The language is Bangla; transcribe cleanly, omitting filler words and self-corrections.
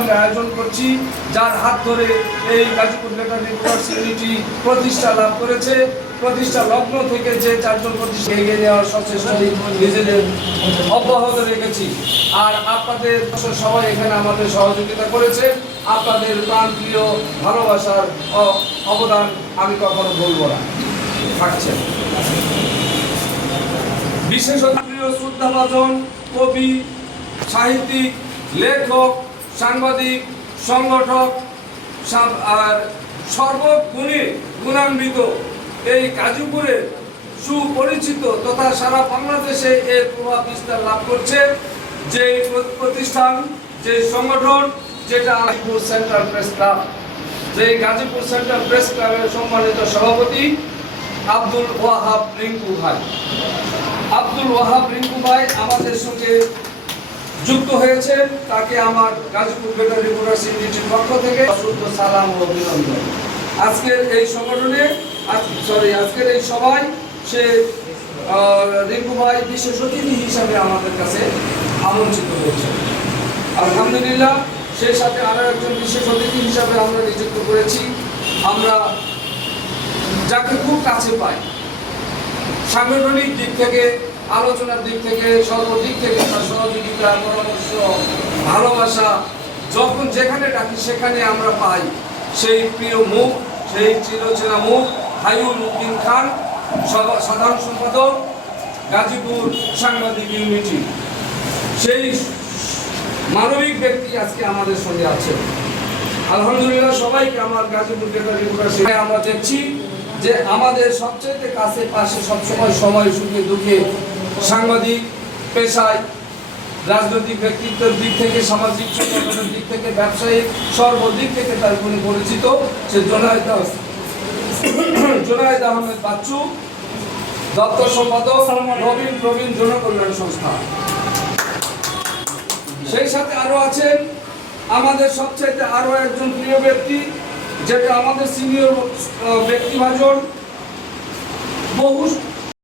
অনুষ্ঠানের আয়োজন করছি, যার হাত ধরে এই গাজীপুর বেকার রিপোর্টার্স ইউনিটি প্রতিষ্ঠা লাভ করেছে। প্রতিষ্ঠা লগ্ন থেকে যে চারজন প্রতিষ্ঠা এগিয়ে নেওয়ার সচেষ্টা নিজেদের অব্যাহত রেখেছি। আর আপনাদের সবাই এখানে আমাদের সহযোগিতা করেছে। আপনাদের প্রাণপ্রিয় ভালোবাসার অবদান আমি কখনো ভুলব না, থাকছে। বিশেষত প্রিয় শ্রদ্ধাভাজন কবি, সাহিত্যিক, লেখক, সাংবাদিক, সংগঠক, সর্বগুণে গুণান্বিত এই গাজীপুরের সুপরিচিত তথা সারা বাংলাদেশে এর প্রভাব বিস্তার লাভ করছে যে প্রতিষ্ঠান, যে সংগঠন, যেটা গাজীপুর সেন্ট্রাল প্রেস ক্লাব। যে গাজীপুর সেন্ট্রাল প্রেস ক্লাবের সম্মানিত সভাপতি আব্দুল ওয়াহাব রিঙ্কু ভাই। আব্দুল ওয়াহাব রিঙ্কু ভাই আমাদের সঙ্গে যুক্ত হয়েছেন। তাকে আমার গাজীপুর বেকার রিপোর্টার্স ইউনিটির পক্ষ থেকে অসংখ্য সালাম ও অভিনন্দন। আজকের এই সংগঠনে আজকের এই সভায় সে রিঙ্কু ভাই বিশেষ অতিথি হিসাবে আমাদের কাছে আমন্ত্রিত হয়েছে। আলহামদুলিল্লাহ, সেই সাথে আরও একজন বিশেষ অতিথি হিসাবে আমরা নিযুক্ত করেছি। আমরা যাকে খুব কাছে পাই, সাংগঠনিক দিক থেকে, আলোচনার দিক থেকে, সর্বদিক থেকে তার সহযোগিতা, পরামর্শ, ভালোবাসা যখন যেখানে ডাকি সেখানে আমরা পাই। সেই প্রিয় মুখ, সেই চিরচেনা মুখ হাইউল উদ্দিন খান, সাধারণ সম্পাদক গাজীপুর সাংবাদিক ইউনিটি। সেই মানবিক ব্যক্তি আজকে আমাদের সঙ্গে আছে। আলহামদুলিল্লাহ, সবাইকে আমার গাজীপুর বেকার রিপোর্টার্স আমরা দেখছি যে আমাদের সবচেয়ে কাছে পাশে সবসময় সময় সুখে দুঃখে সাংবাদিক পেশায়, রাজনৈতিক ব্যক্তিত্বের দিক থেকে, সামাজিক সংগঠনের দিক থেকে, ব্যবসায়িক সর্বদিক থেকে তার গুণে পরিচিত সে জোনায়েদ আহমেদ বাচ্চু, দপ্তর সম্পাদক নবীন প্রবীণ জনকল্যাণ সংস্থা। সেই সাথে আরো আছেন আমাদের সবচেয়ে আরো একজন প্রিয় ব্যক্তি, যেটা আমাদের সিনিয়র ব্যক্তিভাজন, বহু